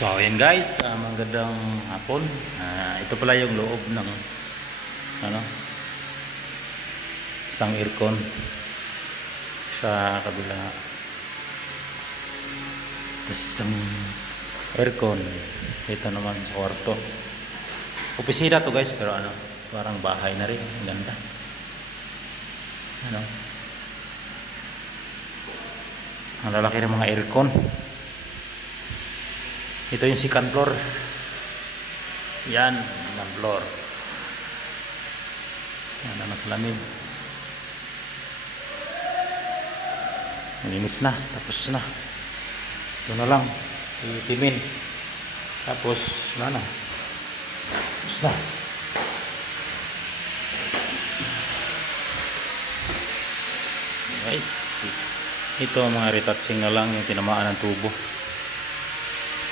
So ayan guys, magandang hapon. Ito pala yung loob ng ano, isang aircon sa kabila. Tapos isang aircon dito naman sa kwarto. Opisina to guys, pero ano, parang bahay na rin. Ang ganda. Ano? Ang lalaki ng mga aircon. Ito yung second floor. Yan, second floor. Yan ang salamin. Malinis na, tapos na. Ito na lang, itimin. Tapos na. Tapos na. Guys, ito mga retouching na lang yung tinamaan ng tubo.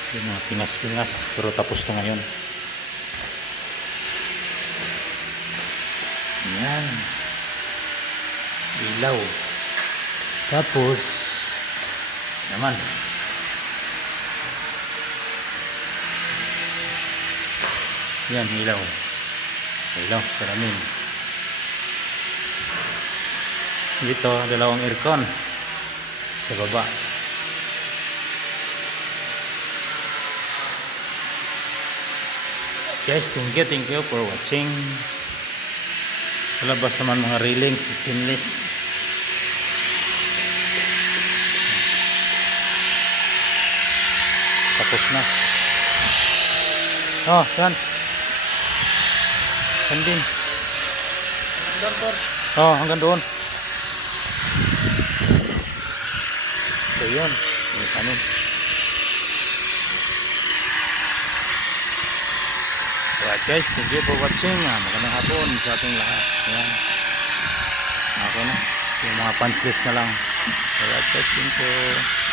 Yung mga pingas-pingas, pero tapos na ngayon. Yan. Ilaw. Tapos naman yan, ilaw. Salamin. Dito, dalawang aircon sa baba. Guys, thank you for watching. Sa labas naman mga railings, stainless. Tapos na. Oh, saan? Saan din? Oh, hanggang doon. So yun, may kanin. Alright guys, thank you for watching. Magandang hapon sa ating lahat. Ayan. Ako na. Yung mga punch list na lang. Alright guys, thank you.